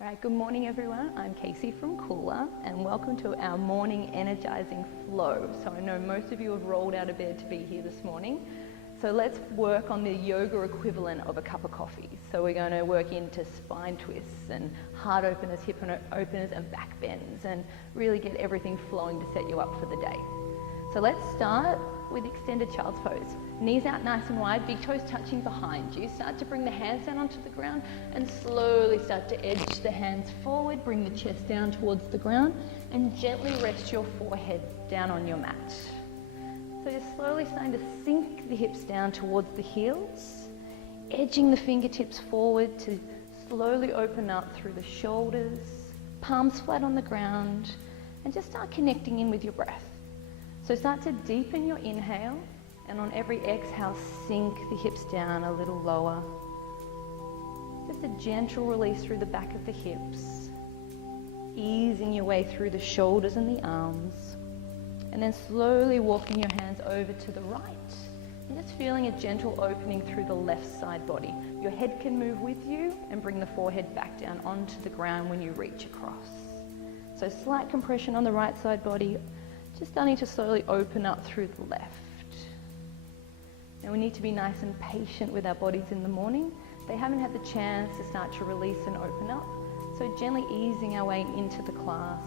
All right, good morning everyone. I'm Kacey from Kula and welcome to our morning energizing flow. So I know most of you have rolled out of bed to be here this morning. So let's work on the yoga equivalent of a cup of coffee. So we're going to work into spine twists and heart openers, hip openers and back bends and really get everything flowing to set you up for the day. So let's start with extended child's pose. Knees out nice and wide, big toes touching behind you. Start to bring the hands down onto the ground and slowly start to edge the hands forward. Bring the chest down towards the ground and gently rest your forehead down on your mat. So you're slowly starting to sink the hips down towards the heels, edging the fingertips forward to slowly open up through the shoulders, palms flat on the ground, and just start connecting in with your breath. So start to deepen your inhale, and on every exhale, sink the hips down a little lower. Just a gentle release through the back of the hips, easing your way through the shoulders and the arms, and then slowly walking your hands over to the right, and just feeling a gentle opening through the left side body. Your head can move with you, and bring the forehead back down onto the ground when you reach across. So slight compression on the right side body, just starting to slowly open up through the left. Now we need to be nice and patient with our bodies in the morning. They haven't had the chance to start to release and open up. So gently easing our way into the class.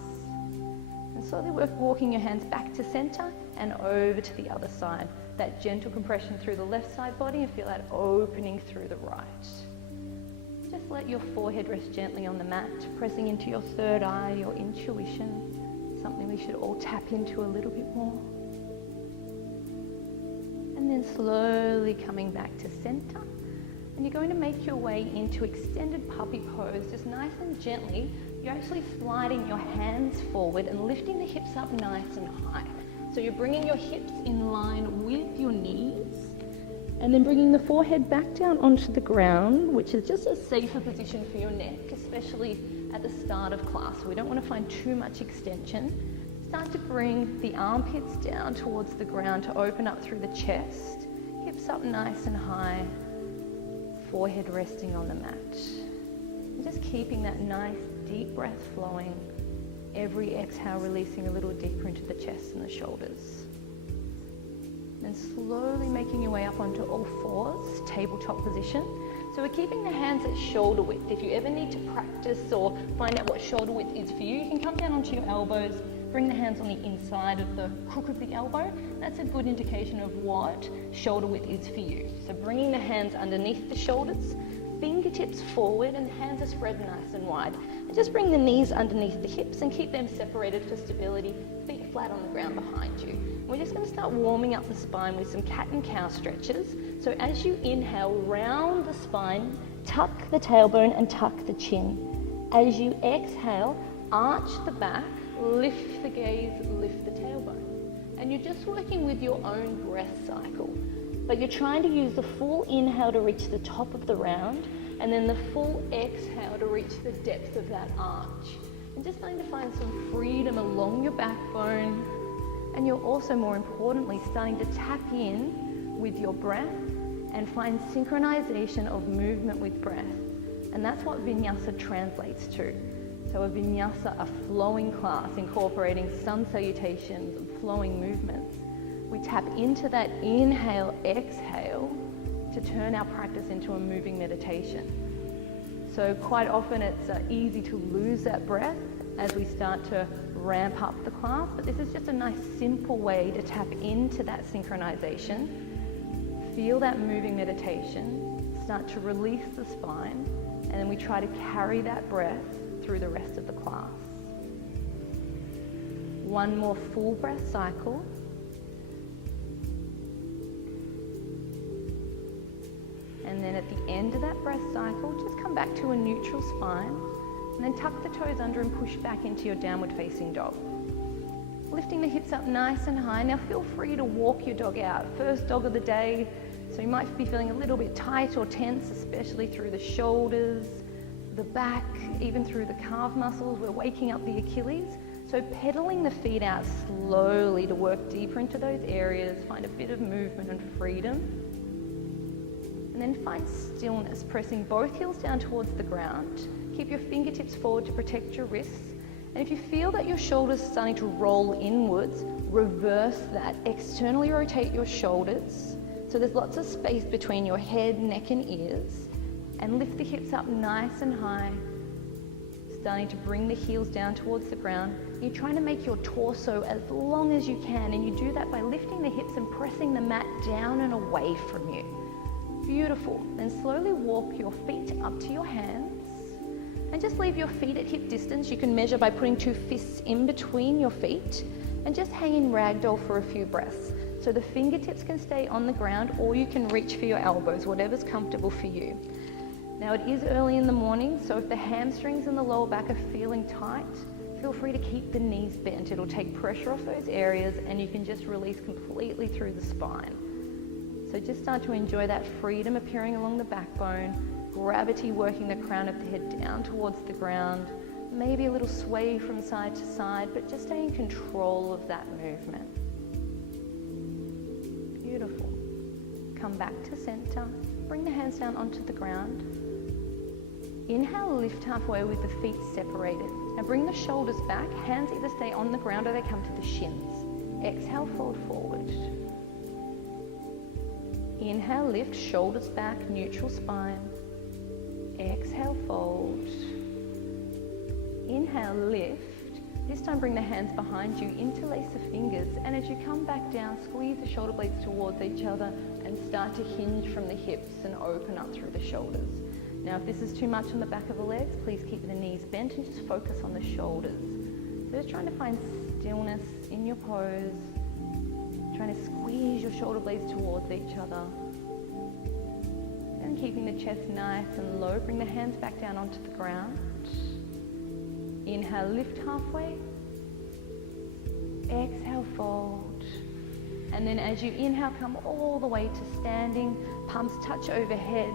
And slowly work walking your hands back to center and over to the other side. That gentle compression through the left side body and feel that opening through the right. Just let your forehead rest gently on the mat, pressing into your third eye, your intuition. Something we should all tap into a little bit more. And then slowly coming back to center. And you're going to make your way into extended puppy pose, just nice and gently. You're actually sliding your hands forward and lifting the hips up nice and high. So you're bringing your hips in line with your knees and then bringing the forehead back down onto the ground, which is just a safer position for your neck, especially at the start of class. We don't want to find too much extension. Start to bring the armpits down towards the ground to open up through the chest. Hips up nice and high. Forehead resting on the mat. And just keeping that nice deep breath flowing. Every exhale releasing a little deeper into the chest and the shoulders. And slowly making your way up onto all fours, tabletop position. So we're keeping the hands at shoulder width. If you ever need to practice or find out what shoulder width is for you, you can come down onto your elbows, bring the hands on the inside of the crook of the elbow. That's a good indication of what shoulder width is for you. So bringing the hands underneath the shoulders, fingertips forward, and the hands are spread nice and wide. And just bring the knees underneath the hips and keep them separated for stability, feet flat on the ground behind you. We're just going to start warming up the spine with some cat and cow stretches. So as you inhale, round the spine, tuck the tailbone and tuck the chin. As you exhale, arch the back, lift the gaze, lift the tailbone. And you're just working with your own breath cycle. But you're trying to use the full inhale to reach the top of the round and then the full exhale to reach the depth of that arch. And just starting to find some freedom along your backbone. And you're also, more importantly, starting to tap in with your breath and find synchronization of movement with breath. And that's what vinyasa translates to. So a vinyasa, a flowing class incorporating sun salutations and flowing movements. We tap into that inhale, exhale to turn our practice into a moving meditation. So quite often it's easy to lose that breath as we start to ramp up the class, but this is just a nice simple way to tap into that synchronization, feel that moving meditation, start to release the spine, and then we try to carry that breath through the rest of the class. One more full breath cycle. And then at the end of that breath cycle, just come back to a neutral spine and then tuck the toes under and push back into your downward facing dog. Lifting the hips up nice and high. Now feel free to walk your dog out. First dog of the day, so you might be feeling a little bit tight or tense, especially through the shoulders, the back, even through the calf muscles. We're waking up the Achilles. So pedaling the feet out slowly to work deeper into those areas, find a bit of movement and freedom. And then find stillness, pressing both heels down towards the ground. keep your fingertips forward to protect your wrists. And if you feel that your shoulders are starting to roll inwards, reverse that. Externally rotate your shoulders so there's lots of space between your head, neck and ears. And lift the hips up nice and high, starting to bring the heels down towards the ground. You're trying to make your torso as long as you can, and you do that by lifting the hips and pressing the mat down and away from you. Beautiful. Then slowly walk your feet up to your hands and just leave your feet at hip distance. You can measure by putting 2 fists in between your feet and just hang in ragdoll for a few breaths. So the fingertips can stay on the ground, or you can reach for your elbows, whatever's comfortable for you. Now it is early in the morning, so if the hamstrings and the lower back are feeling tight, feel free to keep the knees bent. It'll take pressure off those areas and you can just release completely through the spine. So just start to enjoy that freedom appearing along the backbone, gravity working the crown of the head down towards the ground, maybe a little sway from side to side, but just stay in control of that movement. Beautiful. Come back to center, bring the hands down onto the ground. Inhale, lift halfway with the feet separated. Now bring the shoulders back, hands either stay on the ground or they come to the shins. Exhale, fold forward. Inhale, lift, shoulders back, neutral spine. Exhale, fold. Inhale, lift. This time bring the hands behind you, interlace the fingers, and as you come back down, squeeze the shoulder blades towards each other and start to hinge from the hips and open up through the shoulders. Now if this is too much on the back of the legs, please keep the knees bent and just focus on the shoulders. So just trying to find stillness in your pose, trying to squeeze your shoulder blades towards each other. And keeping the chest nice and low, bring the hands back down onto the ground. Inhale, lift halfway. Exhale, fold. And then as you inhale, come all the way to standing, palms touch overhead.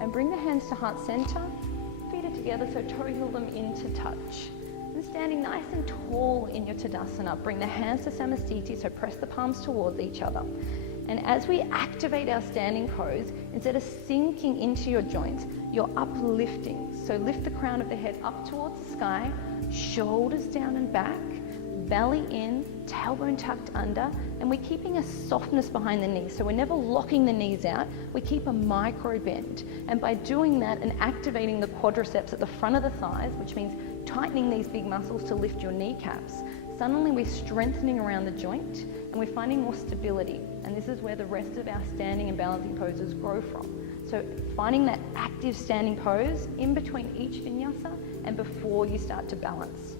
And bring the hands to heart center, feet are together, so toe heel them into touch. And standing nice and tall in your Tadasana, bring the hands to Samastiti, so press the palms towards each other. And as we activate our standing pose, instead of sinking into your joints, you're uplifting. So lift the crown of the head up towards the sky, shoulders down and back, belly in, tailbone tucked under, and we're keeping a softness behind the knees. So we're never locking the knees out, we keep a micro bend. And by doing that and activating the quadriceps at the front of the thighs, which means tightening these big muscles to lift your kneecaps, suddenly we're strengthening around the joint and we're finding more stability. And this is where the rest of our standing and balancing poses grow from. So finding that active standing pose in between each vinyasa and before you start to balance.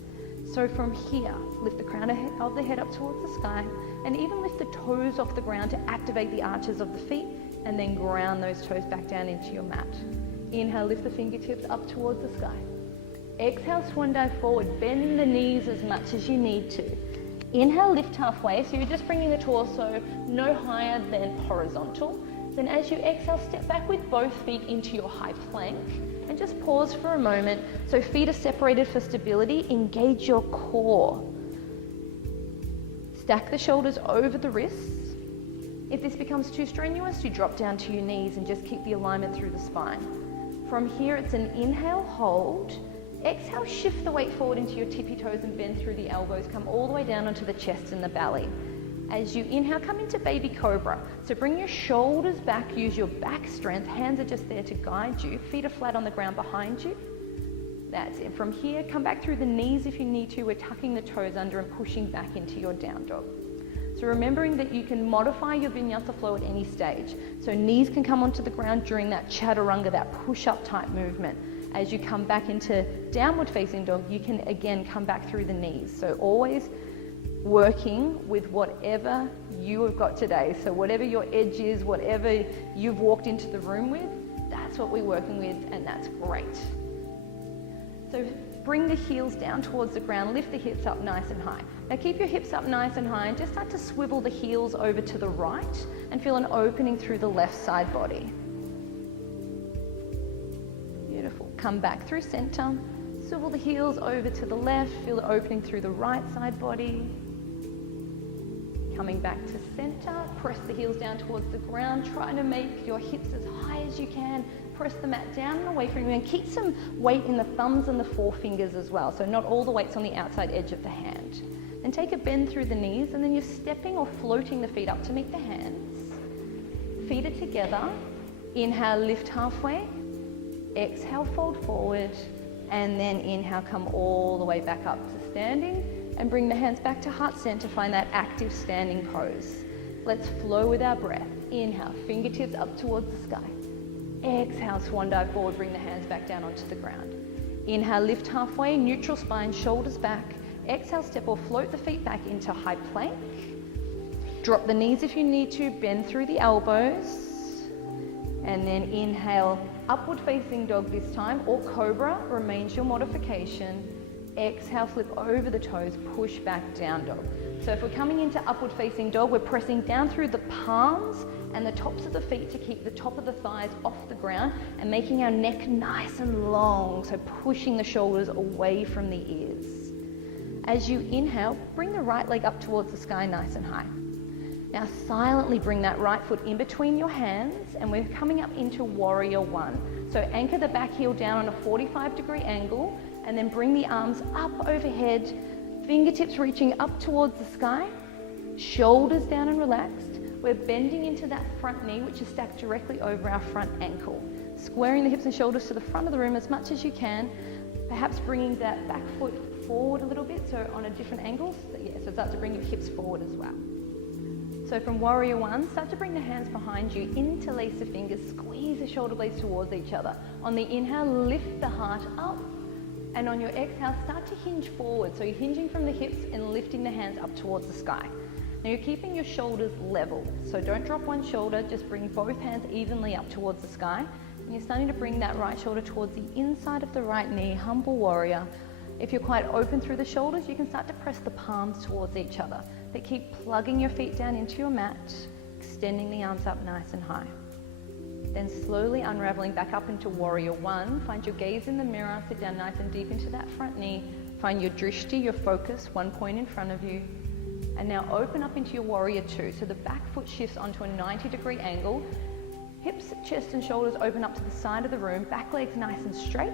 So from here, lift the crown of the head up towards the sky and even lift the toes off the ground to activate the arches of the feet and then ground those toes back down into your mat. Inhale, lift the fingertips up towards the sky. Exhale, swan dive forward, bend the knees as much as you need to. Inhale, lift halfway, so you're just bringing the torso no higher than horizontal. Then as you exhale, step back with both feet into your high plank. And just pause for a moment. So feet are separated for stability. Engage your core. Stack the shoulders over the wrists. If this becomes too strenuous, you drop down to your knees and just keep the alignment through the spine. From here, it's an inhale, hold. Exhale, shift the weight forward into your tippy toes and bend through the elbows. Come all the way down onto the chest and the belly. As you inhale, come into baby cobra. So bring your shoulders back, use your back strength. Hands are just there to guide you. Feet are flat on the ground behind you. That's it. From here, come back through the knees if you need to. We're tucking the toes under and pushing back into your down dog. So remembering that you can modify your vinyasa flow at any stage. So knees can come onto the ground during that chaturanga, that push-up type movement. As you come back into downward facing dog, you can again come back through the knees. So always working with whatever you have got today. So whatever your edge is, whatever you've walked into the room with, that's what we're working with, and that's great. So bring the heels down towards the ground, lift the hips up nice and high. Now keep your hips up nice and high and just start to swivel the heels over to the right and feel an opening through the left side body. Beautiful. Come back through center, swivel the heels over to the left, feel the opening through the right side body. Coming back to center, press the heels down towards the ground, trying to make your hips as high as you can, press the mat down and away from you, and keep some weight in the thumbs and the forefingers as well, so not all the weight's on the outside edge of the hand. Then take a bend through the knees, and then you're stepping or floating the feet up to meet the hands. Feet are together. Inhale, lift halfway. Exhale, fold forward. And then inhale, come all the way back up to standing, and bring the hands back to heart center, find that active standing pose. Let's flow with our breath. Inhale, fingertips up towards the sky. Exhale, swan dive forward, bring the hands back down onto the ground. Inhale, lift halfway, neutral spine, shoulders back. Exhale, step or float the feet back into high plank. Drop the knees if you need to, bend through the elbows. And then inhale, upward facing dog this time, or cobra remains your modification. Exhale, flip over the toes, push back, down dog. So if we're coming into upward facing dog, we're pressing down through the palms and the tops of the feet to keep the top of the thighs off the ground and making our neck nice and long, so pushing the shoulders away from the ears. As you inhale, bring the right leg up towards the sky nice and high. Now silently bring that right foot in between your hands, and we're coming up into warrior one. So anchor the back heel down on a 45-degree angle, and then bring the arms up overhead, fingertips reaching up towards the sky, shoulders down and relaxed. We're bending into that front knee, which is stacked directly over our front ankle. Squaring the hips and shoulders to the front of the room as much as you can, perhaps bringing that back foot forward a little bit, so on a different angle. So start to bring your hips forward as well. So from warrior one, start to bring the hands behind you, interlace the fingers, squeeze the shoulder blades towards each other. On the inhale, lift the heart up, and on your exhale, start to hinge forward. So you're hinging from the hips and lifting the hands up towards the sky. Now you're keeping your shoulders level, so don't drop one shoulder, just bring both hands evenly up towards the sky. And you're starting to bring that right shoulder towards the inside of the right knee, humble warrior. If you're quite open through the shoulders, you can start to press the palms towards each other. But keep plugging your feet down into your mat, extending the arms up nice and high. Then slowly unraveling back up into warrior one. Find your gaze in the mirror, sit down nice and deep into that front knee. Find your drishti, your focus, one point in front of you. And now open up into your warrior two. So the back foot shifts onto a 90-degree angle. Hips, chest and shoulders open up to the side of the room. Back legs nice and straight.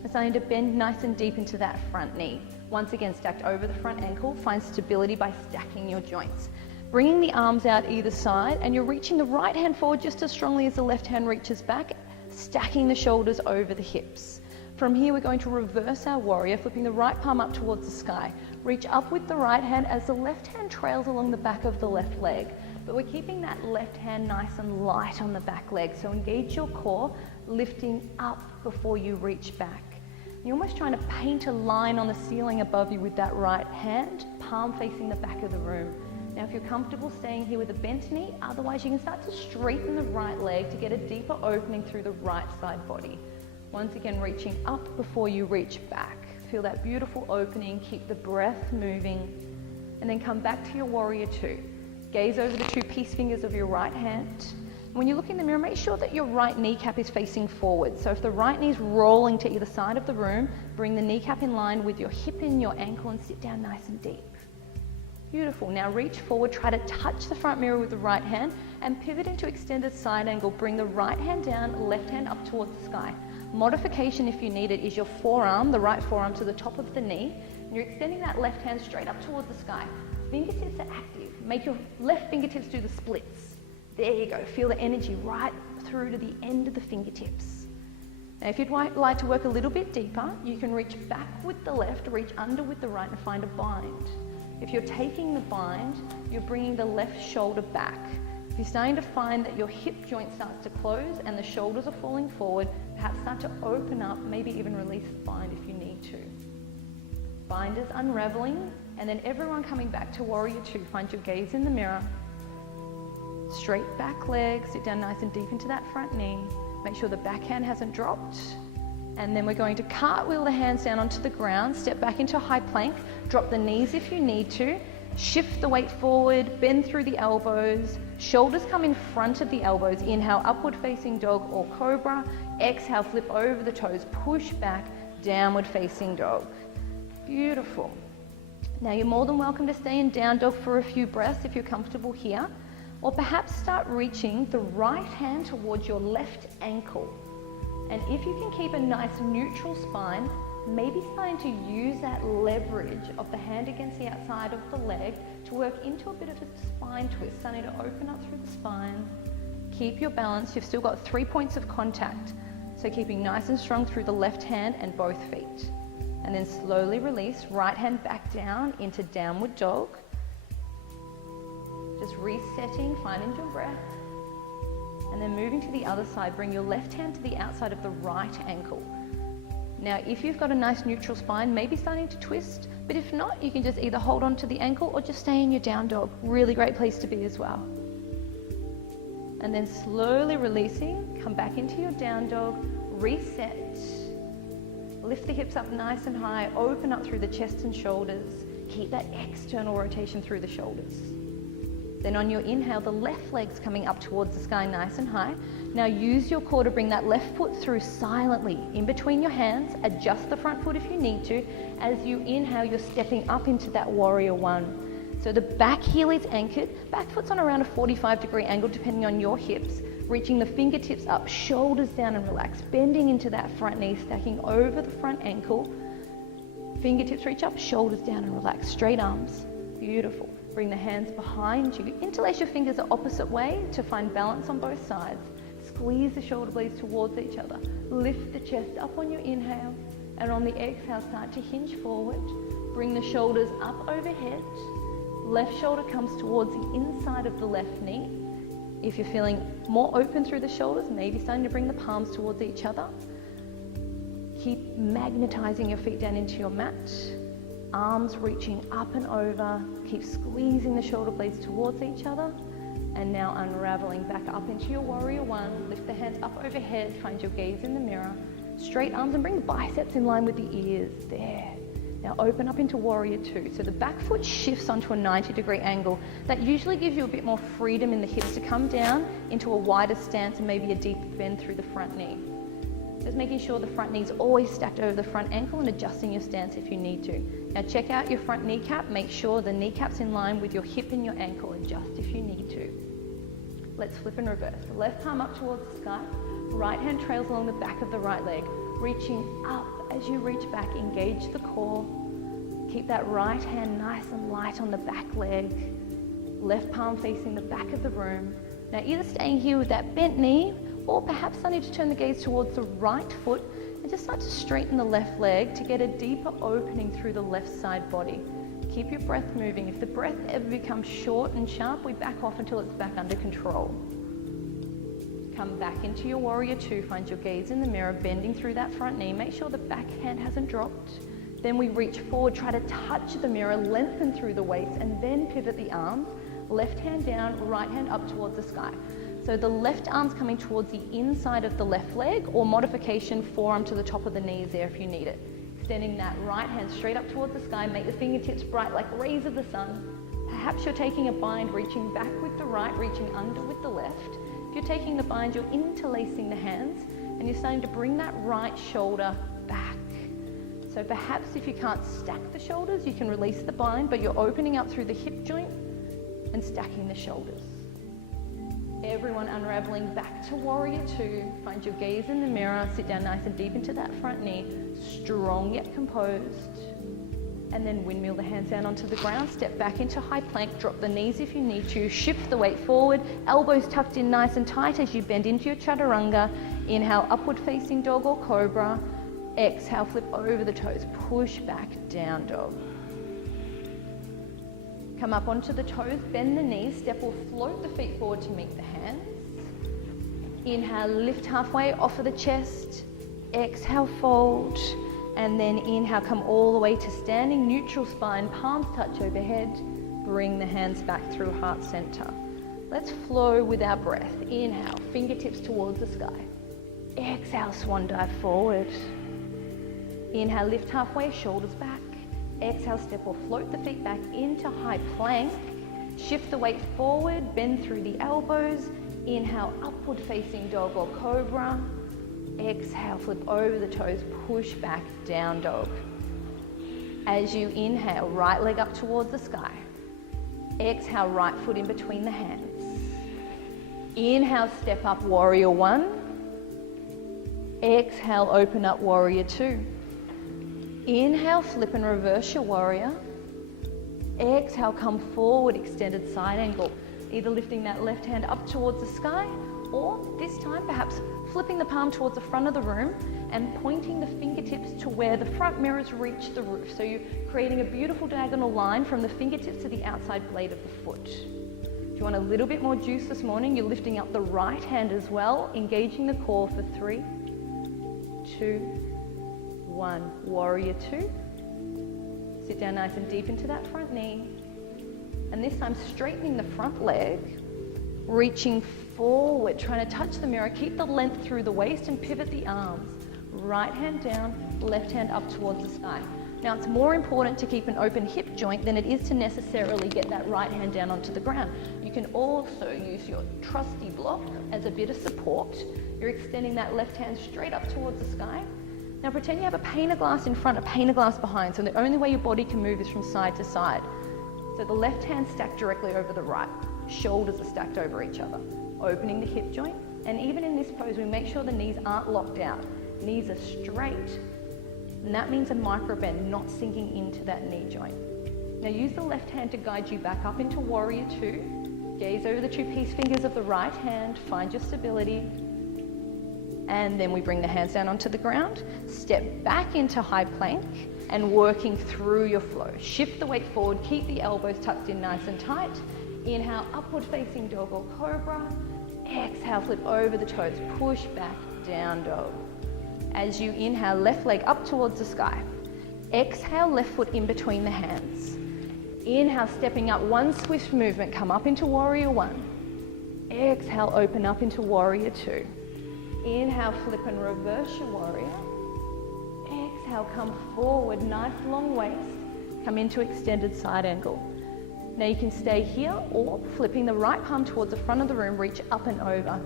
And starting to bend nice and deep into that front knee. Once again, stacked over the front ankle. Find stability by stacking your joints. Bringing the arms out either side, and you're reaching the right hand forward just as strongly as the left hand reaches back, stacking the shoulders over the hips. From here, we're going to reverse our warrior, flipping the right palm up towards the sky. Reach up with the right hand as the left hand trails along the back of the left leg. But we're keeping that left hand nice and light on the back leg. So engage your core, lifting up before you reach back. You're almost trying to paint a line on the ceiling above you with that right hand, palm facing the back of the room. Now if you're comfortable staying here with a bent knee, otherwise you can start to straighten the right leg to get a deeper opening through the right side body. Once again, reaching up before you reach back. Feel that beautiful opening, keep the breath moving, and then come back to your warrior two. Gaze over the two peace fingers of your right hand. When you look in the mirror, make sure that your right kneecap is facing forward. So if the right knee is rolling to either side of the room, bring the kneecap in line with your hip in your ankle and sit down nice and deep. Beautiful. Now reach forward, try to touch the front mirror with the right hand and pivot into extended side angle. Bring the right hand down, left hand up towards the sky. Modification, if you need it, is your forearm, the right forearm to the top of the knee. And you're extending that left hand straight up towards the sky. Fingertips are active. Make your left fingertips do the splits. There you go. Feel the energy right through to the end of the fingertips. Now, if you'd like to work a little bit deeper, you can reach back with the left, reach under with the right and find a bind. If you're taking the bind, you're bringing the left shoulder back. If you're starting to find that your hip joint starts to close and the shoulders are falling forward, perhaps start to open up, maybe even release the bind if you need to. Bind is unraveling, and then everyone coming back to warrior two. Find your gaze in the mirror. Straight back leg, sit down nice and deep into that front knee. Make sure the back hand hasn't dropped. And then we're going to cartwheel the hands down onto the ground, step back into high plank, drop the knees if you need to, shift the weight forward, bend through the elbows, shoulders come in front of the elbows. Inhale, upward facing dog or cobra. Exhale, flip over the toes, push back, downward facing dog. Beautiful. Now you're more than welcome to stay in down dog for a few breaths if you're comfortable here. Or perhaps start reaching the right hand towards your left ankle. And if you can keep a nice neutral spine, maybe starting to use that leverage of the hand against the outside of the leg to work into a bit of a spine twist, starting to open up through the spine. Keep your balance. You've still got 3 points of contact. So keeping nice and strong through the left hand and both feet. And then slowly release, right hand back down into downward dog. Just resetting, finding your breath. And then moving to the other side, bring your left hand to the outside of the right ankle. Now, if you've got a nice neutral spine, maybe starting to twist, but if not, you can just either hold on to the ankle or just stay in your down dog. Really great place to be as well. And then slowly releasing, come back into your down dog, reset. Lift the hips up nice and high, open up through the chest and shoulders. Keep that external rotation through the shoulders. Then on your inhale, the left leg's coming up towards the sky nice and high. Now use your core to bring that left foot through silently in between your hands. Adjust the front foot if you need to. As you inhale, you're stepping up into that warrior one. So the back heel is anchored. Back foot's on around a 45-degree angle depending on your hips. Reaching the fingertips up, shoulders down and relax. Bending into that front knee, stacking over the front ankle. Fingertips reach up, shoulders down and relax. Straight arms. Beautiful. Bring the hands behind you. Interlace your fingers the opposite way to find balance on both sides. Squeeze the shoulder blades towards each other. Lift the chest up on your inhale, and on the exhale, start to hinge forward. Bring the shoulders up overhead. Left shoulder comes towards the inside of the left knee. If you're feeling more open through the shoulders, maybe starting to bring the palms towards each other. Keep magnetizing your feet down into your mat. Arms reaching up and over. Keep squeezing the shoulder blades towards each other. And now unraveling back up into your warrior one. Lift the hands up overhead. Find your gaze in the mirror. Straight arms and bring the biceps in line with the ears. There. Now open up into warrior two. So the back foot shifts onto a 90-degree angle. That usually gives you a bit more freedom in the hips to come down into a wider stance and maybe a deeper bend through the front knee. Just making sure the front knee's always stacked over the front ankle and adjusting your stance if you need to. Now check out your front kneecap. Make sure the kneecap's in line with your hip and your ankle. Adjust if you need to. Let's flip and reverse. Left palm up towards the sky. Right hand trails along the back of the right leg. Reaching up as you reach back. Engage the core. Keep that right hand nice and light on the back leg. Left palm facing the back of the room. Now either staying here with that bent knee, or perhaps I need to turn the gaze towards the right foot and just start to straighten the left leg to get a deeper opening through the left side body. Keep your breath moving. If the breath ever becomes short and sharp, we back off until it's back under control. Come back into your warrior two. Find your gaze in the mirror, bending through that front knee. Make sure the back hand hasn't dropped. Then we reach forward, try to touch the mirror, lengthen through the waist, and then pivot the arms. Left hand down, right hand up towards the sky. So the left arm's coming towards the inside of the left leg, or modification, forearm to the top of the knees there if you need it. Extending that right hand straight up towards the sky, make the fingertips bright like rays of the sun. Perhaps you're taking a bind, reaching back with the right, reaching under with the left. If you're taking the bind, you're interlacing the hands, and you're starting to bring that right shoulder back. So perhaps if you can't stack the shoulders, you can release the bind, but you're opening up through the hip joint and stacking the shoulders. Everyone unraveling back to warrior two. Find your gaze in the mirror. Sit down nice and deep into that front knee. Strong yet composed. And then windmill the hands down onto the ground. Step back into high plank. Drop the knees if you need to. Shift the weight forward. Elbows tucked in nice and tight as you bend into your chaturanga. Inhale, upward facing dog or cobra. Exhale, flip over the toes. Push back, down dog. Come up onto the toes, bend the knees, step or float the feet forward to meet the hands. Inhale, lift halfway, offer the chest. Exhale, fold. And then inhale, come all the way to standing neutral spine, palms touch overhead. Bring the hands back through heart center. Let's flow with our breath. Inhale, fingertips towards the sky. Exhale, swan dive forward. Inhale, lift halfway, shoulders back. Exhale, step or float the feet back into high plank. Shift the weight forward, bend through the elbows. Inhale, upward facing dog or cobra. Exhale, flip over the toes, push back, down dog. As you inhale, right leg up towards the sky. Exhale, right foot in between the hands. Inhale, step up, warrior one. Exhale, open up, warrior two. Inhale, flip and reverse your warrior. Exhale, come forward, extended side angle. Either lifting that left hand up towards the sky, or this time perhaps flipping the palm towards the front of the room and pointing the fingertips to where the front mirrors reach the roof. So you're creating a beautiful diagonal line from the fingertips to the outside blade of the foot. If you want a little bit more juice this morning, you're lifting up the right hand as well, engaging the core for 3, 2, 1. Warrior two. Sit down nice and deep into that front knee. And this time straightening the front leg, reaching forward, trying to touch the mirror. Keep the length through the waist and pivot the arms. Right hand down, left hand up towards the sky. Now it's more important to keep an open hip joint than it is to necessarily get that right hand down onto the ground. You can also use your trusty block as a bit of support. You're extending that left hand straight up towards the sky. Now pretend you have a pane of glass in front, a pane of glass behind, so the only way your body can move is from side to side. So the left hand stacked directly over the right. Shoulders are stacked over each other. Opening the hip joint. And even in this pose, we make sure the knees aren't locked out. Knees are straight. And that means a micro bend, not sinking into that knee joint. Now use the left hand to guide you back up into warrior two. Gaze over the two peace fingers of the right hand. Find your stability. And then we bring the hands down onto the ground. Step back into high plank and working through your flow. Shift the weight forward, keep the elbows tucked in nice and tight. Inhale, upward facing dog or cobra. Exhale, flip over the toes, push back, down dog. As you inhale, left leg up towards the sky. Exhale, left foot in between the hands. Inhale, stepping up, one swift movement, come up into warrior one. Exhale, open up into warrior two. Inhale, flip and reverse your warrior. Exhale, come forward, nice long waist. Come into extended side angle. Now you can stay here or flipping the right palm towards the front of the room, reach up and over.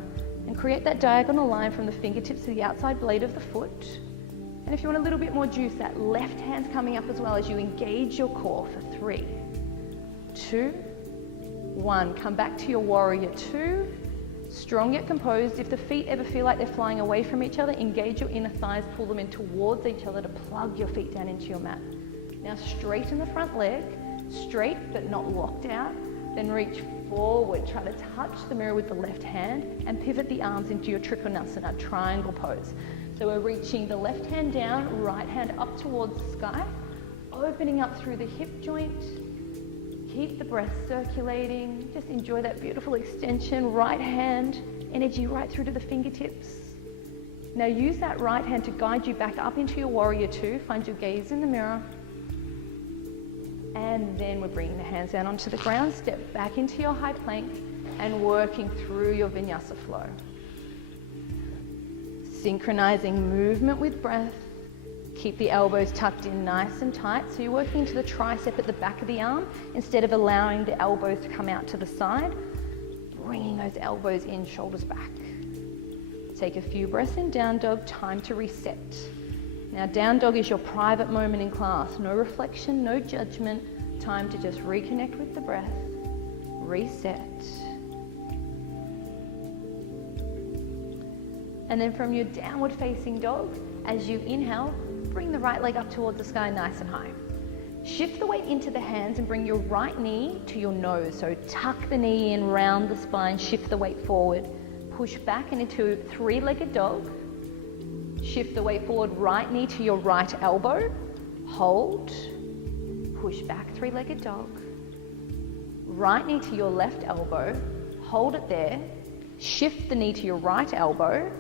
And create that diagonal line from the fingertips to the outside blade of the foot. And if you want a little bit more juice, that left hand's coming up as well as you engage your core for 3, 2, 1. Come back to your warrior two. Strong yet composed. If the feet ever feel like they're flying away from each other, engage your inner thighs, pull them in towards each other to plug your feet down into your mat. Now straighten the front leg, straight but not locked out. Then reach forward, try to touch the mirror with the left hand and pivot the arms into your Trikonasana, triangle pose. So we're reaching the left hand down, right hand up towards the sky, opening up through the hip joint. Keep the breath circulating. Just enjoy that beautiful extension. Right hand, energy right through to the fingertips. Now use that right hand to guide you back up into your warrior two. Find your gaze in the mirror. And then we're bringing the hands down onto the ground. Step back into your high plank and working through your vinyasa flow. Synchronizing movement with breath. Keep the elbows tucked in nice and tight. So you're working into the tricep at the back of the arm instead of allowing the elbows to come out to the side. Bringing those elbows in, shoulders back. Take a few breaths in down dog, time to reset. Now down dog is your private moment in class. No reflection, no judgment. Time to just reconnect with the breath. Reset. And then from your downward facing dog, as you inhale, bring the right leg up towards the sky nice and high. Shift the weight into the hands and bring your right knee to your nose. So tuck the knee in, round the spine, shift the weight forward. Push back and into three-legged dog. Shift the weight forward, right knee to your right elbow. Hold. Push back, three-legged dog. Right knee to your left elbow. Hold it there. Shift the knee to your right elbow.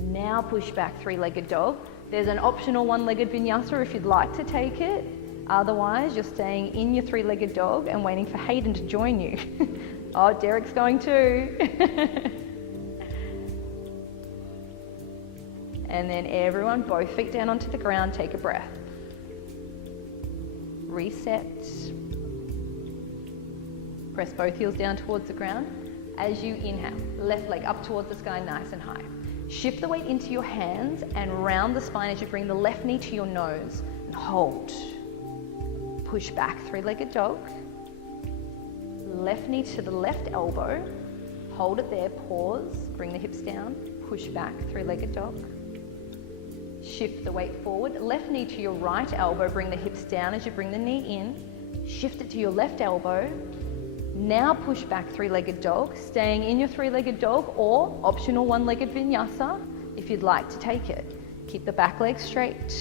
Now push back, three-legged dog. There's an optional one-legged vinyasa if you'd like to take it. Otherwise, you're staying in your three-legged dog and waiting for Hayden to join you. Oh, Derek's going too. And then everyone, both feet down onto the ground, take a breath. Reset. Press both heels down towards the ground. As you inhale, left leg up towards the sky, nice and high. Shift the weight into your hands and round the spine as you bring the left knee to your nose. And hold. Push back, three-legged dog. Left knee to the left elbow. Hold it there, pause, bring the hips down. Push back, three-legged dog. Shift the weight forward. Left knee to your right elbow. Bring the hips down as you bring the knee in. Shift it to your left elbow. Now push back three-legged dog, staying in your three-legged dog or optional one-legged vinyasa if you'd like to take it. Keep the back leg straight.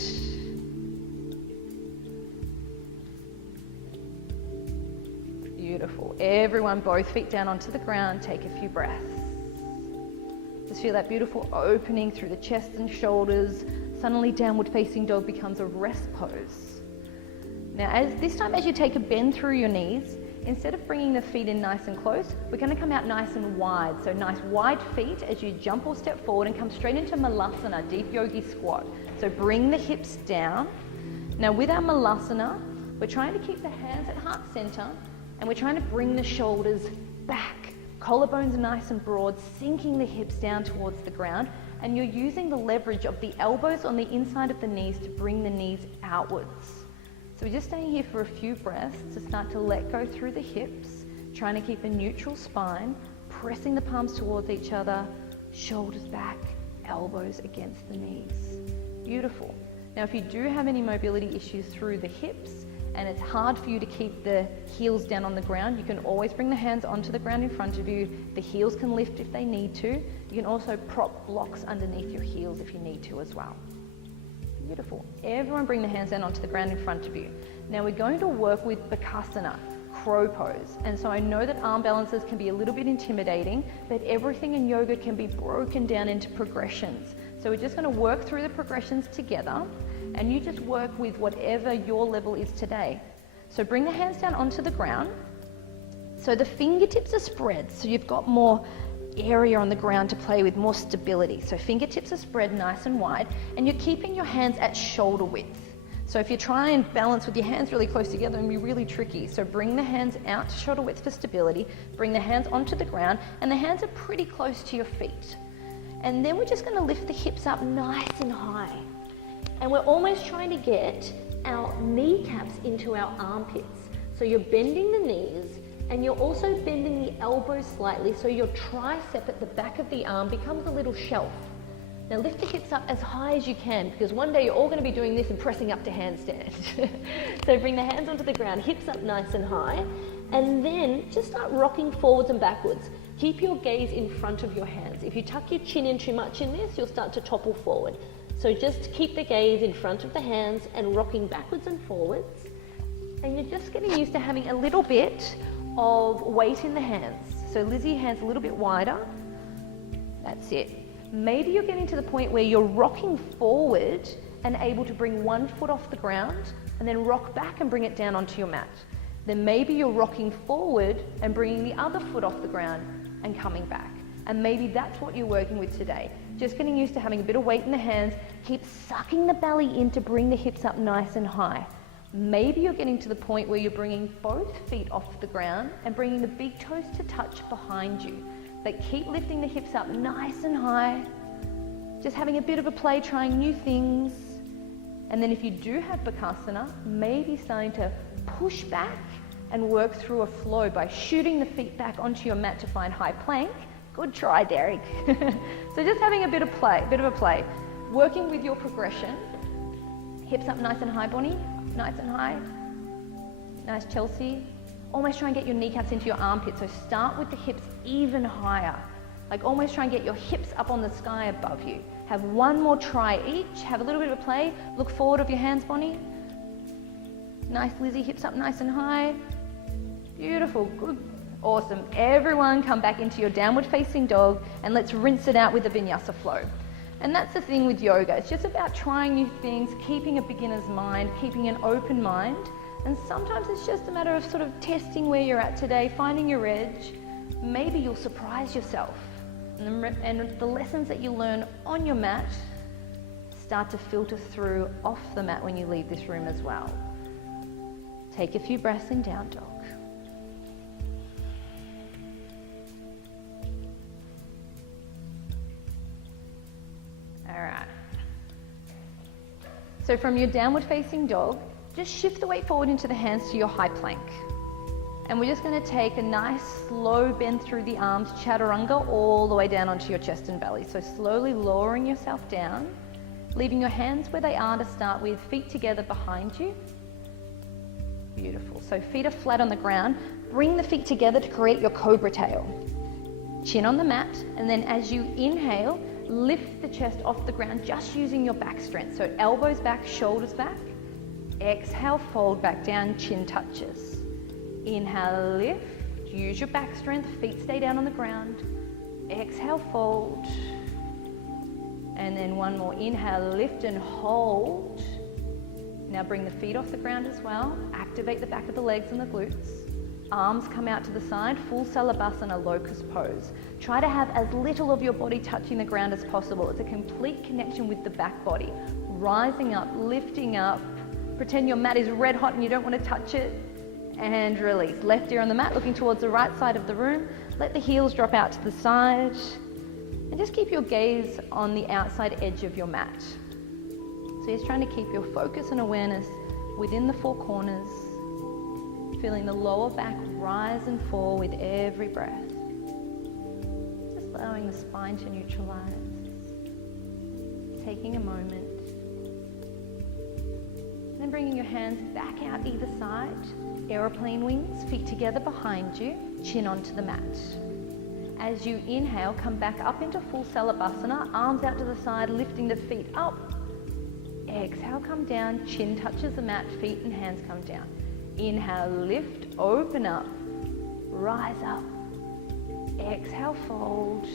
Beautiful. Everyone, both feet down onto the ground. Take a few breaths. Just feel that beautiful opening through the chest and shoulders. Suddenly downward facing dog becomes a rest pose. Now this time as you take a bend through your knees, instead of bringing the feet in nice and close, we're going to come out nice and wide. So nice wide feet as you jump or step forward and come straight into Malasana, deep yogi squat. So bring the hips down. Now with our Malasana, we're trying to keep the hands at heart center and we're trying to bring the shoulders back. Collarbones are nice and broad, sinking the hips down towards the ground, and you're using the leverage of the elbows on the inside of the knees to bring the knees outwards. So we're just staying here for a few breaths to start to let go through the hips, trying to keep a neutral spine, pressing the palms towards each other, shoulders back, elbows against the knees. Beautiful. Now if you do have any mobility issues through the hips, and it's hard for you to keep the heels down on the ground, you can always bring the hands onto the ground in front of you. The heels can lift if they need to. You can also prop blocks underneath your heels if you need to as well. Beautiful. Everyone bring the hands down onto the ground in front of you. Now we're going to work with Bakasana, crow pose. And so I know that arm balances can be a little bit intimidating, but everything in yoga can be broken down into progressions. So we're just going to work through the progressions together. And you just work with whatever your level is today. So bring the hands down onto the ground. So the fingertips are spread, so you've got more area on the ground to play with, more stability. So fingertips are spread nice and wide, and you're keeping your hands at shoulder width. So if you try and balance with your hands really close together, it can be really tricky. So bring the hands out to shoulder width for stability, bring the hands onto the ground, and the hands are pretty close to your feet. And then we're just going to lift the hips up nice and high. And we're almost trying to get our kneecaps into our armpits. So you're bending the knees and you're also bending the elbows slightly so your tricep at the back of the arm becomes a little shelf. Now lift the hips up as high as you can because one day you're all going to be doing this and pressing up to handstand. So bring the hands onto the ground, hips up nice and high, and then just start rocking forwards and backwards. Keep your gaze in front of your hands. If you tuck your chin in too much in this, you'll start to topple forward. So just keep the gaze in front of the hands and rocking backwards and forwards. And you're just getting used to having a little bit of weight in the hands. So Lizzie, hands a little bit wider. That's it. Maybe you're getting to the point where you're rocking forward and able to bring one foot off the ground and then rock back and bring it down onto your mat. Then maybe you're rocking forward and bringing the other foot off the ground and coming back. And maybe that's what you're working with today. Just getting used to having a bit of weight in the hands. Keep sucking the belly in to bring the hips up nice and high. Maybe you're getting to the point where you're bringing both feet off the ground and bringing the big toes to touch behind you. But keep lifting the hips up nice and high. Just having a bit of a play, trying new things. And then if you do have Bakasana, maybe starting to push back and work through a flow by shooting the feet back onto your mat to find high plank. Good try, Derek. So just having a bit of a play. Working with your progression. Hips up nice and high, Bonnie. Nice and high. Nice, Chelsea. Almost try and get your kneecaps into your armpits. So start with the hips even higher. Like almost try and get your hips up on the sky above you. Have one more try each. Have a little bit of a play. Look forward of your hands, Bonnie. Nice, Lizzie. Hips up nice and high. Beautiful. Good. Awesome. Everyone come back into your downward facing dog and let's rinse it out with the vinyasa flow. And that's the thing with yoga. It's just about trying new things, keeping a beginner's mind, keeping an open mind. And sometimes it's just a matter of sort of testing where you're at today, finding your edge. Maybe you'll surprise yourself. And the lessons that you learn on your mat start to filter through off the mat when you leave this room as well. Take a few breaths in down dog. All right. So from your downward facing dog, just shift the weight forward into the hands to your high plank. And we're just going to take a nice slow bend through the arms, chaturanga, all the way down onto your chest and belly. So slowly lowering yourself down leaving your hands where they are to start with, feet together behind you. Beautiful. So feet are flat on the ground. Bring the feet together to create your cobra tail. Chin on the mat, and then as you inhale, lift the chest off the ground just using your back strength. So elbows back, shoulders back. Exhale, fold back down, chin touches. Inhale, lift. Use your back strength, feet stay down on the ground. Exhale, fold. And then one more. Inhale, lift and hold. Now bring the feet off the ground as well. Activate the back of the legs and the glutes. Arms come out to the side, full Salabhasana, locust pose. Try to have as little of your body touching the ground as possible. It's a complete connection with the back body. Rising up, lifting up. Pretend your mat is red hot and you don't want to touch it. And release. Left ear on the mat, looking towards the right side of the room. Let the heels drop out to the side. And just keep your gaze on the outside edge of your mat. So he's trying to keep your focus and awareness within the four corners, feeling the lower back rise and fall with every breath. Just allowing the spine to neutralize. Taking a moment. And then bringing your hands back out either side. Aeroplane wings, feet together behind you, chin onto the mat. As you inhale, come back up into full Salabhasana, arms out to the side, lifting the feet up. Exhale, come down, chin touches the mat, feet and hands come down. Inhale, lift, open up, rise up. Exhale, fold.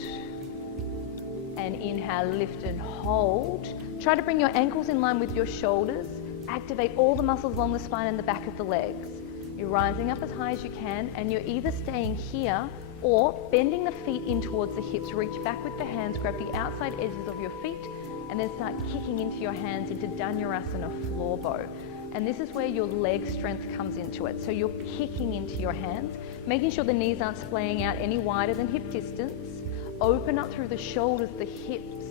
And inhale, lift and hold. Try to bring your ankles in line with your shoulders. Activate all the muscles along the spine and the back of the legs. You're rising up as high as you can, and you're either staying here or bending the feet in towards the hips. Reach back with the hands, grab the outside edges of your feet, and then start kicking into your hands into Dhanurasana, floor bow. And this is where your leg strength comes into it. So you're kicking into your hands, making sure the knees aren't splaying out any wider than hip distance. Open up through the shoulders, the hips,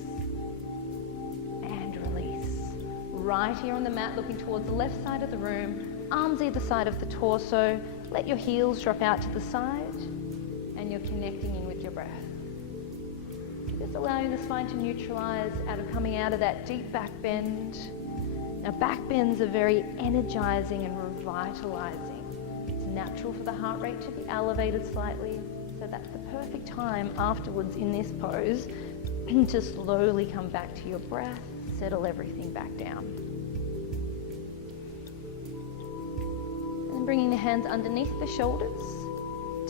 and release. Right here on the mat, looking towards the left side of the room, arms either side of the torso. Let your heels drop out to the side, and you're connecting in with your breath. Just allowing the spine to neutralize coming out of that deep back bend. Now back bends are very energizing and revitalizing. It's natural for the heart rate to be elevated slightly, so that's the perfect time afterwards in this pose to slowly come back to your breath, settle everything back down. And then bringing the hands underneath the shoulders.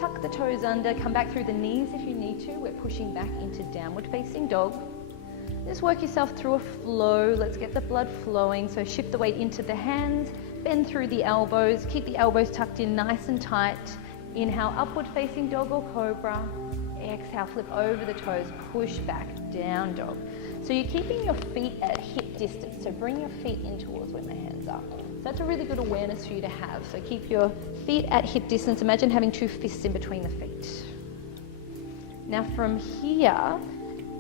Tuck the toes under, come back through the knees if you need to. We're pushing back into downward facing dog. Just work yourself through a flow. Let's get the blood flowing. So shift the weight into the hands, bend through the elbows, keep the elbows tucked in nice and tight. Inhale, upward facing dog or cobra. Exhale, flip over the toes, push back, down dog. So you're keeping your feet at hip distance. So bring your feet in towards where my hands are. So that's a really good awareness for you to have. So keep your feet at hip distance. Imagine having two fists in between the feet. Now from here,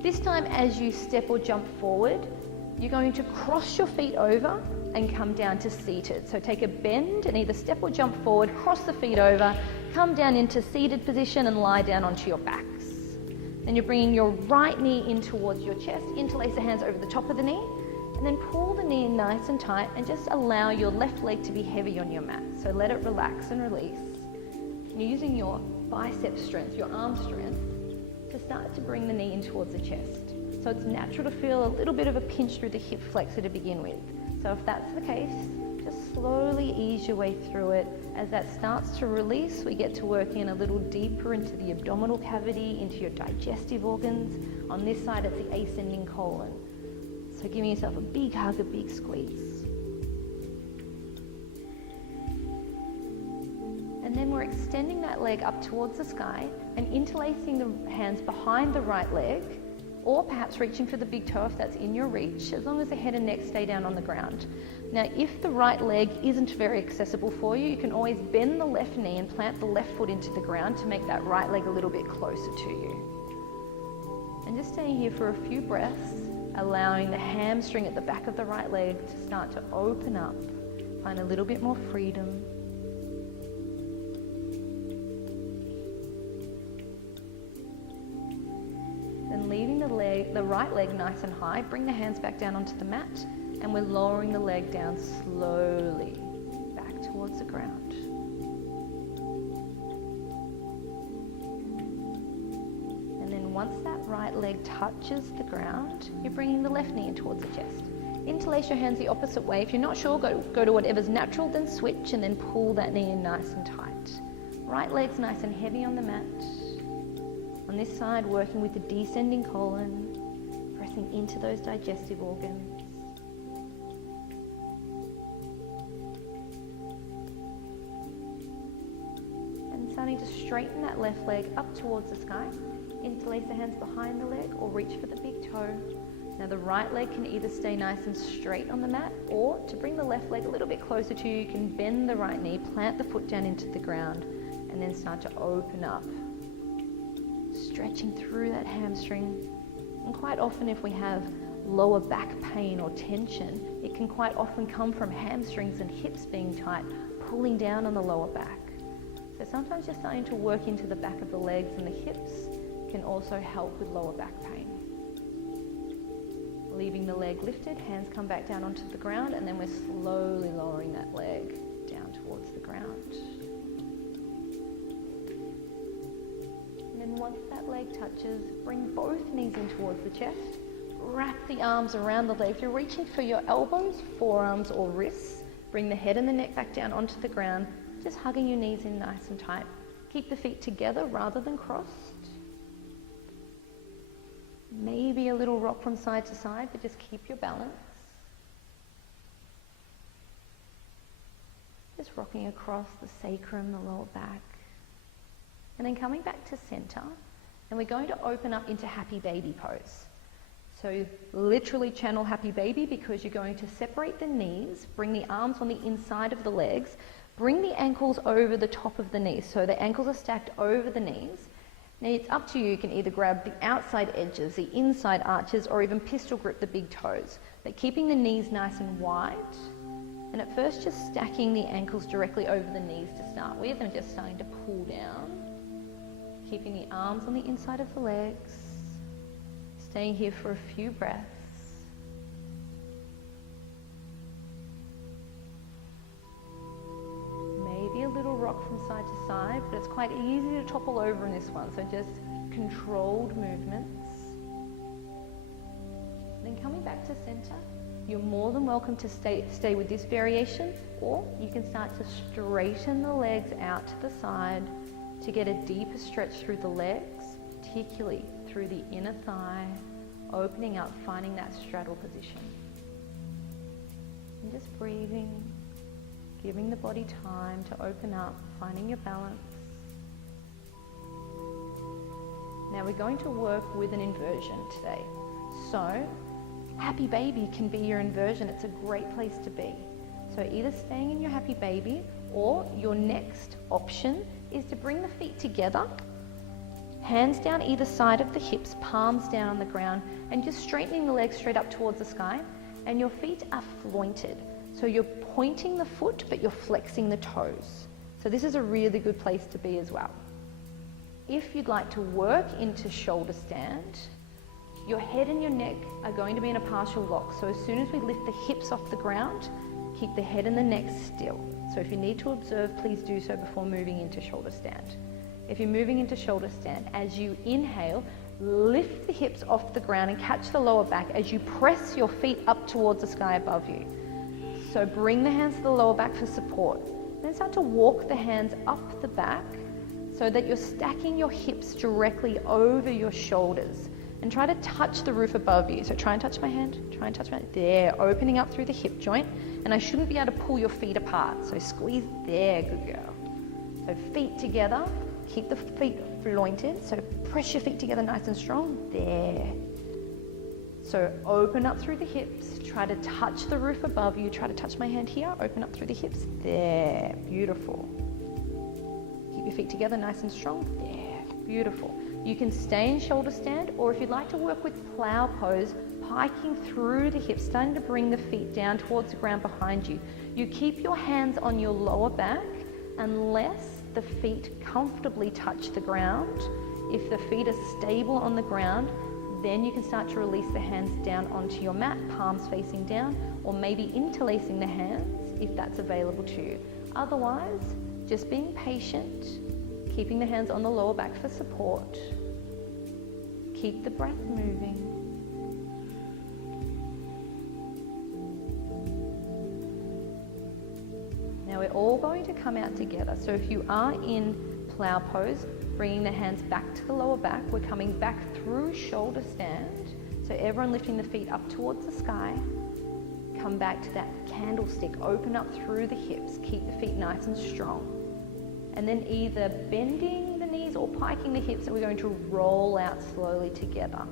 this time as you step or jump forward, you're going to cross your feet over and come down to seated. So take a bend and either step or jump forward, cross the feet over, come down into seated position and lie down onto your backs. Then you're bringing your right knee in towards your chest, interlace the hands over the top of the knee, and then pull the knee in nice and tight and just allow your left leg to be heavy on your mat. So let it relax and release. And you're using your bicep strength, your arm strength, to start to bring the knee in towards the chest. So it's natural to feel a little bit of a pinch through the hip flexor to begin with. So if that's the case, just slowly ease your way through it. As that starts to release, we get to work in a little deeper into the abdominal cavity, into your digestive organs. On this side, it's the ascending colon. So giving yourself a big hug, a big squeeze. And then we're extending that leg up towards the sky and interlacing the hands behind the right leg, or perhaps reaching for the big toe if that's in your reach, as long as the head and neck stay down on the ground. Now, if the right leg isn't very accessible for you, you can always bend the left knee and plant the left foot into the ground to make that right leg a little bit closer to you. And just staying here for a few breaths, allowing the hamstring at the back of the right leg to start to open up, find a little bit more freedom. And leaving the the right leg nice and high, bring the hands back down onto the mat, and we're lowering the leg down slowly back towards the ground. And then once that right leg touches the ground, you're bringing the left knee in towards the chest. Interlace your hands the opposite way. If you're not sure, go to whatever's natural, then switch, and then pull that knee in nice and tight. Right leg's nice and heavy on the mat. On this side, working with the descending colon, pressing into those digestive organs. And starting to straighten that left leg up towards the sky. Interlace the hands behind the leg or reach for the big toe. Now the right leg can either stay nice and straight on the mat, or to bring the left leg a little bit closer to you, you can bend the right knee, plant the foot down into the ground, and then start to open up. Stretching through that hamstring. And quite often if we have lower back pain or tension, it can quite often come from hamstrings and hips being tight, pulling down on the lower back. So sometimes just starting to work into the back of the legs and the hips can also help with lower back pain. Leaving the leg lifted, hands come back down onto the ground, and then we're slowly lowering that leg down towards the ground. And then once that leg touches, bring both knees in towards the chest. Wrap the arms around the leg. If you're reaching for your elbows, forearms, or wrists, bring the head and the neck back down onto the ground, just hugging your knees in nice and tight. Keep the feet together rather than crossed. Maybe a little rock from side to side, but just keep your balance. Just rocking across the sacrum, the lower back. And then coming back to center, and we're going to open up into happy baby pose. So literally channel happy baby, because you're going to separate the knees, bring the arms on the inside of the legs, bring the ankles over the top of the knees. So the ankles are stacked over the knees. Now it's up to you. You can either grab the outside edges, the inside arches, or even pistol grip the big toes. But keeping the knees nice and wide. And at first just stacking the ankles directly over the knees to start with, and just starting to pull down. Keeping the arms on the inside of the legs. Staying here for a few breaths. Maybe a little rock from side to side, but it's quite easy to topple over in this one, so just controlled movements. Then coming back to center, you're more than welcome to stay with this variation, or you can start to straighten the legs out to the side to get a deeper stretch through the legs, particularly through the inner thigh, opening up, finding that straddle position. And just breathing. Giving the body time to open up, finding your balance. Now we're going to work with an inversion today. So, happy baby can be your inversion. It's a great place to be. So either staying in your happy baby, or your next option is to bring the feet together, hands down either side of the hips, palms down on the ground, and just straightening the legs straight up towards the sky. And your feet are flointed. So you're pointing the foot, but you're flexing the toes. So this is a really good place to be as well. If you'd like to work into shoulder stand, your head and your neck are going to be in a partial lock. So as soon as we lift the hips off the ground, keep the head and the neck still. So if you need to observe, please do so before moving into shoulder stand. If you're moving into shoulder stand, as you inhale, lift the hips off the ground and catch the lower back as you press your feet up towards the sky above you. So bring the hands to the lower back for support. Then start to walk the hands up the back so that you're stacking your hips directly over your shoulders. And try to touch the roof above you. So try and touch my hand, try and touch my hand. There, opening up through the hip joint. And I shouldn't be able to pull your feet apart. So squeeze there, good girl. So feet together, keep the feet flointed. So press your feet together nice and strong, there. So open up through the hips, try to touch the roof above you, try to touch my hand here, open up through the hips, there, beautiful. Keep your feet together nice and strong, there, beautiful. You can stay in shoulder stand, or if you'd like to work with plow pose, piking through the hips, starting to bring the feet down towards the ground behind you. You keep your hands on your lower back unless the feet comfortably touch the ground. If the feet are stable on the ground, Then you can start to release the hands down onto your mat, palms facing down, or maybe interlacing the hands if that's available to you. Otherwise, just being patient, keeping the hands on the lower back for support. Keep the breath moving. Now we're all going to come out together. So if you are in plow pose, bringing the hands back to the lower back, we're coming back through shoulder stand. So everyone lifting the feet up towards the sky. Come back to that candlestick, open up through the hips, keep the feet nice and strong. And then either bending the knees or piking the hips, and we're going to roll out slowly together.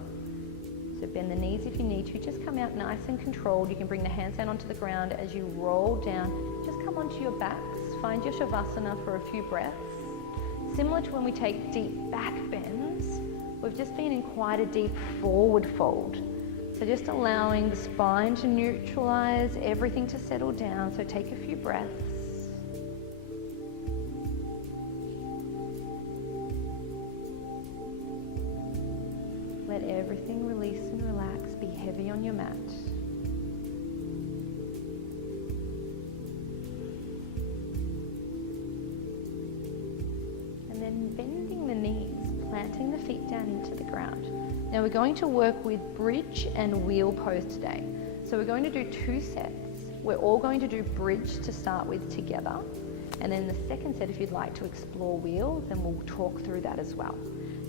So bend the knees if you need to, just come out nice and controlled. You can bring the hands down onto the ground as you roll down. Just come onto your backs, find your Shavasana for a few breaths. Similar to when we take deep back bends, we've just been in quite a deep forward fold. So just allowing the spine to neutralize, everything to settle down. So take a few breaths. Let everything release and relax, be heavy on your mat. And then bending the knees, planting the feet down into the ground. Now we're going to work with bridge and wheel pose today. So we're going to do 2 sets. We're all going to do bridge to start with together. And then the second set, if you'd like to explore wheel, then we'll talk through that as well.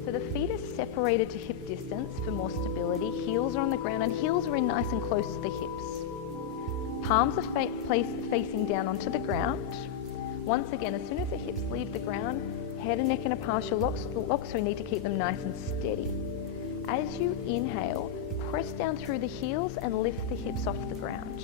So the feet are separated to hip distance for more stability. Heels are on the ground and heels are in nice and close to the hips. Palms are facing down onto the ground. Once again, as soon as the hips leave the ground, head and neck in a partial lock, so we need to keep them nice and steady. As you inhale, press down through the heels and lift the hips off the ground.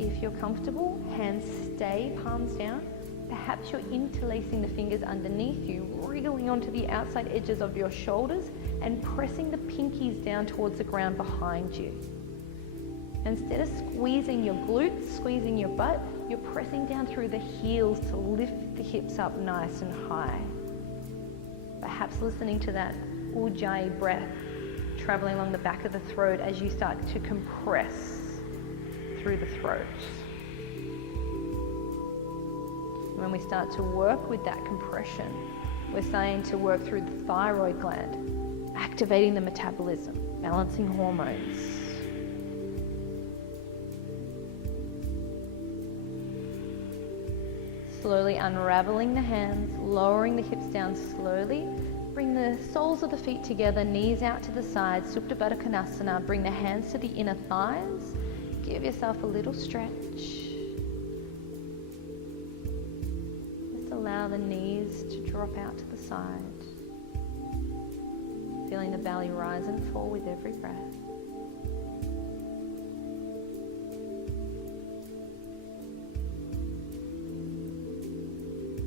If you're comfortable, hands stay palms down. Perhaps you're interlacing the fingers underneath you, wriggling onto the outside edges of your shoulders and pressing the pinkies down towards the ground behind you. Instead of squeezing your glutes, squeezing your butt, you're pressing down through the heels to lift the hips up nice and high. Perhaps listening to that ujjayi breath traveling along the back of the throat as you start to compress through the throat. When we start to work with that compression, we're starting to work through the thyroid gland, activating the metabolism, balancing hormones. Slowly unraveling the hands, lowering the hips down slowly. Bring the soles of the feet together, knees out to the sides, Supta Baddha Konasana. Bring the hands to the inner thighs. Give yourself a little stretch. Allow the knees to drop out to the side. Feeling the belly rise and fall with every breath.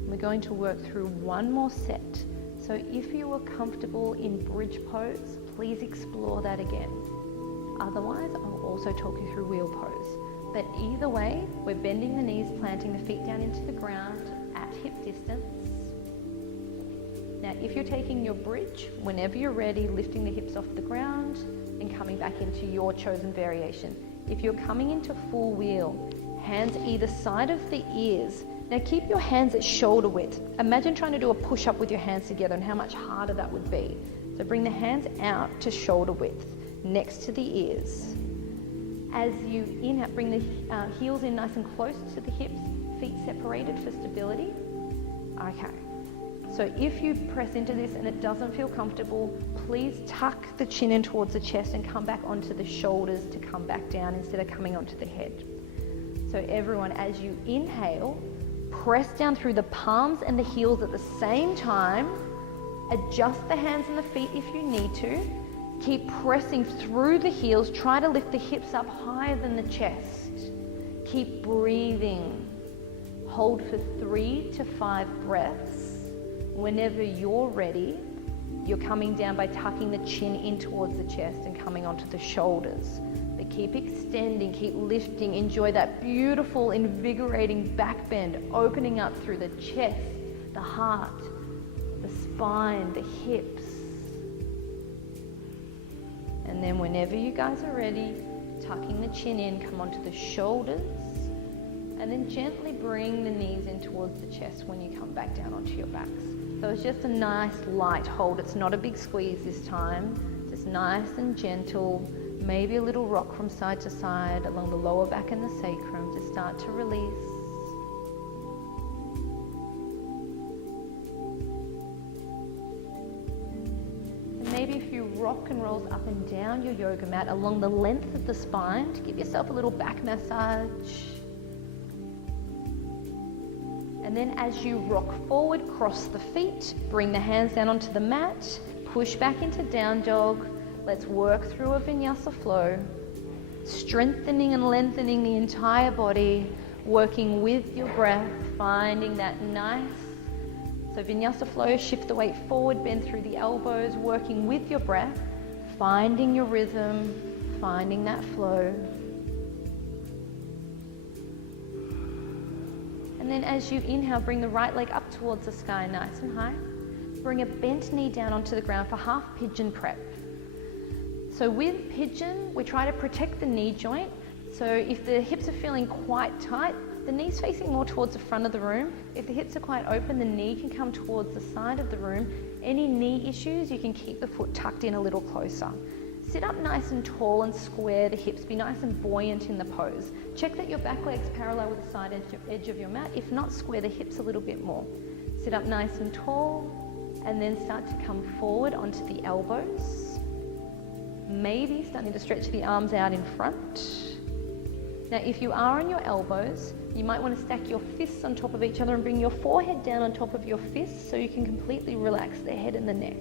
We're going to work through one more set. So if you are comfortable in bridge pose, please explore that again. Otherwise, I'll also talk you through wheel pose. But either way, we're bending the knees, planting the feet down into the ground at hip distance. Now, if you're taking your bridge, whenever you're ready, lifting the hips off the ground and coming back into your chosen variation. If you're coming into full wheel, hands either side of the ears. Now keep your hands at shoulder width. Imagine trying to do a push-up with your hands together and how much harder that would be. So bring the hands out to shoulder width, next to the ears. As you inhale, bring the heels in nice and close to the hips, feet separated for stability. Okay. So if you press into this and it doesn't feel comfortable, please tuck the chin in towards the chest and come back onto the shoulders to come back down instead of coming onto the head. So everyone, as you inhale, press down through the palms and the heels at the same time. Adjust the hands and the feet if you need to. Keep pressing through the heels. Try to lift the hips up higher than the chest. Keep breathing. Hold for 3 to 5 breaths. Whenever you're ready, you're coming down by tucking the chin in towards the chest and coming onto the shoulders. But keep extending, keep lifting. Enjoy that beautiful, invigorating back bend, opening up through the chest, the heart, the spine, the hips. And then whenever you guys are ready, tucking the chin in, come onto the shoulders, and then gently bring the knees in towards the chest when you come back down onto your backs. So it's just a nice light hold. It's not a big squeeze this time, just nice and gentle. Maybe a little rock from side to side along the lower back and the sacrum to start to release. And maybe a few rock and rolls up and down your yoga mat along the length of the spine to give yourself a little back massage. And then as you rock forward, cross the feet, bring the hands down onto the mat, push back into down dog. Let's work through a vinyasa flow, strengthening and lengthening the entire body, working with your breath, finding that nice. So vinyasa flow, shift the weight forward, bend through the elbows, working with your breath, finding your rhythm, finding that flow. And then as you inhale, bring the right leg up towards the sky, nice and high. Bring a bent knee down onto the ground for half pigeon prep. So with pigeon, we try to protect the knee joint. So if the hips are feeling quite tight, the knee's facing more towards the front of the room. If the hips are quite open, the knee can come towards the side of the room. Any knee issues, you can keep the foot tucked in a little closer. Sit up nice and tall and square the hips. Be nice and buoyant in the pose. Check that your back leg's parallel with the side edge of your mat. If not, square the hips a little bit more. Sit up nice and tall and then start to come forward onto the elbows. Maybe starting to stretch the arms out in front. Now, if you are on your elbows, you might want to stack your fists on top of each other and bring your forehead down on top of your fists so you can completely relax the head and the neck.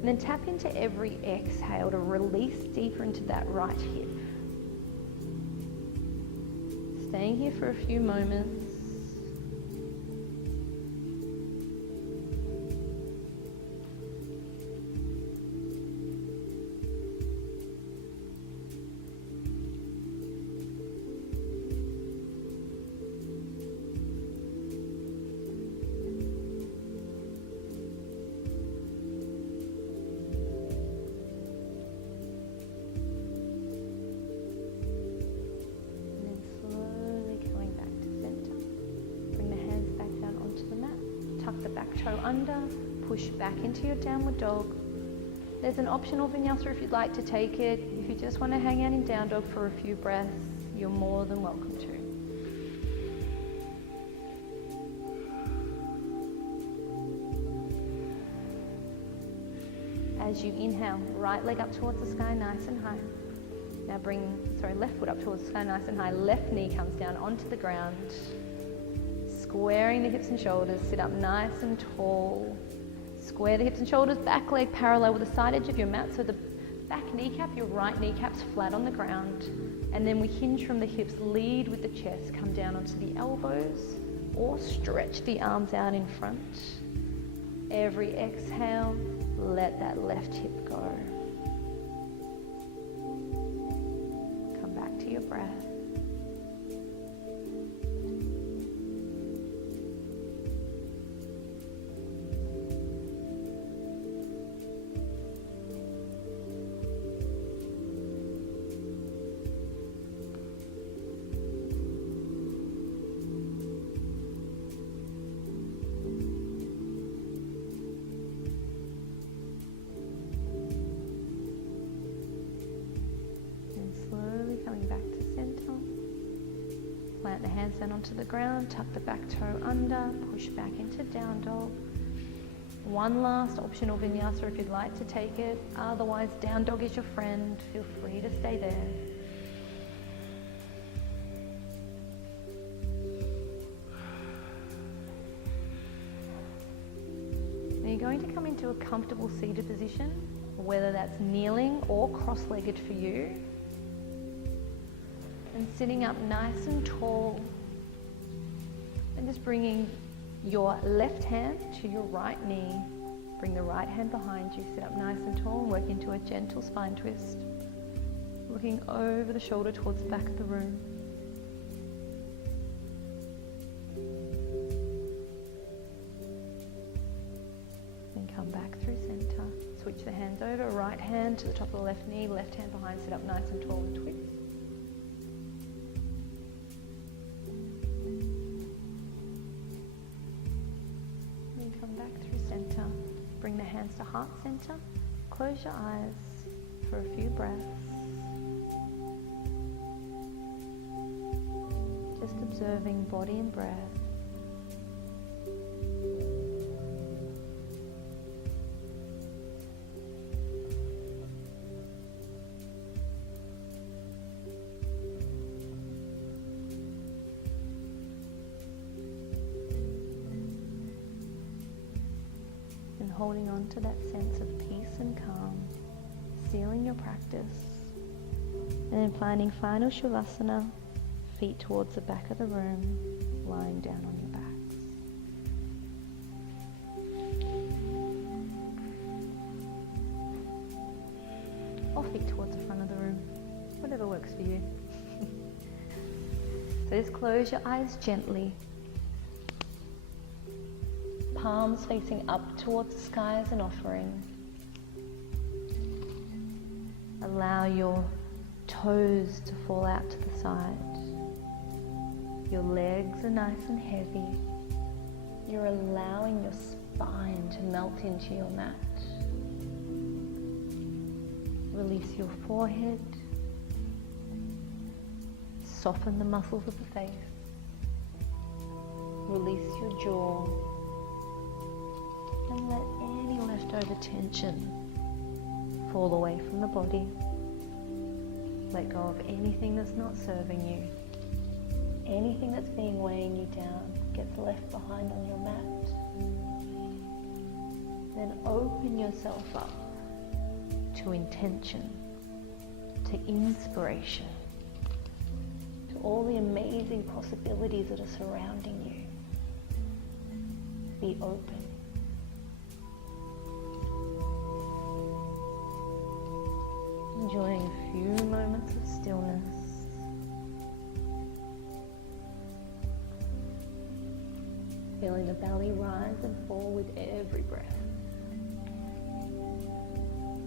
And then tap into every exhale to release deeper into that right hip. Staying here for a few moments. Toe under, push back into your downward dog. There's an optional vinyasa if you'd like to take it. If you just want to hang out in down dog for a few breaths, you're more than welcome to. As you inhale, right leg up towards the sky, nice and high. Now left foot up towards the sky, nice and high. Left knee comes down onto the ground. Squaring the hips and shoulders, sit up nice and tall. Square the hips and shoulders, back leg parallel with the side edge of your mat. So the back kneecap, your right kneecap's flat on the ground. And then we hinge from the hips, lead with the chest, come down onto the elbows or stretch the arms out in front. Every exhale, let that left hip go. Come back to your breath. Coming back to center. Plant the hands down onto the ground, tuck the back toe under, push back into down dog. One last optional vinyasa if you'd like to take it. Otherwise, down dog is your friend. Feel free to stay there. Now you're going to come into a comfortable seated position, whether that's kneeling or cross-legged for you. And sitting up nice and tall, and just bringing your left hand to your right knee. Bring the right hand behind you, sit up nice and tall and work into a gentle spine twist. Looking over the shoulder towards the back of the room. Come back through center. Switch the hands over. Right hand to the top of the left knee, left hand behind, sit up nice and tall and twist. Then come back through center. Bring the hands to heart center. Close your eyes for a few breaths. Just observing body and breath. And holding on to that sense of peace and calm, sealing your practice, and then finding final Shavasana. Feet towards the back of the room, lying down on your backs. Or feet towards the front of the room, whatever works for you. So just close your eyes gently. Palms facing up towards the sky as an offering. Allow your toes to fall out to the side. Your legs are nice and heavy. You're allowing your spine to melt into your mat. Release your forehead. Soften the muscles of the face. Release your jaw. And let any leftover tension fall away from the body. Let go of anything that's not serving you. Anything that's been weighing you down gets left behind on your mat. Then open yourself up to intention, to inspiration, to all the amazing possibilities that are surrounding you. Be open. Enjoying a few moments of stillness. Feeling the belly rise and fall with every breath.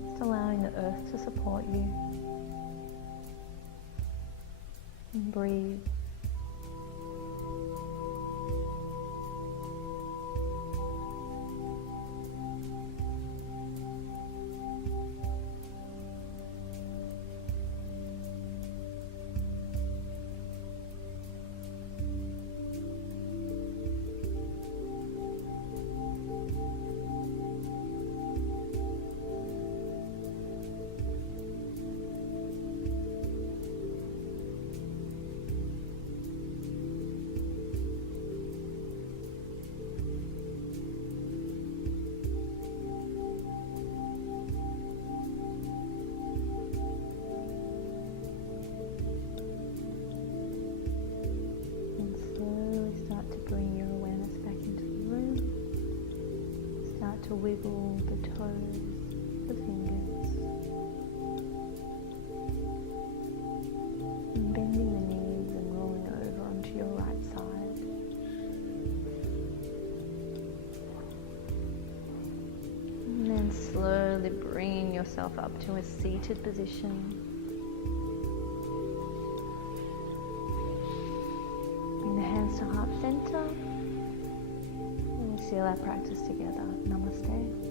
Just allowing the earth to support you. And breathe. To wiggle the toes, the fingers, and bending the knees and rolling over onto your right side. And then slowly bringing yourself up to a seated position. Bring the hands to heart center. Seal our practice together. Namaste.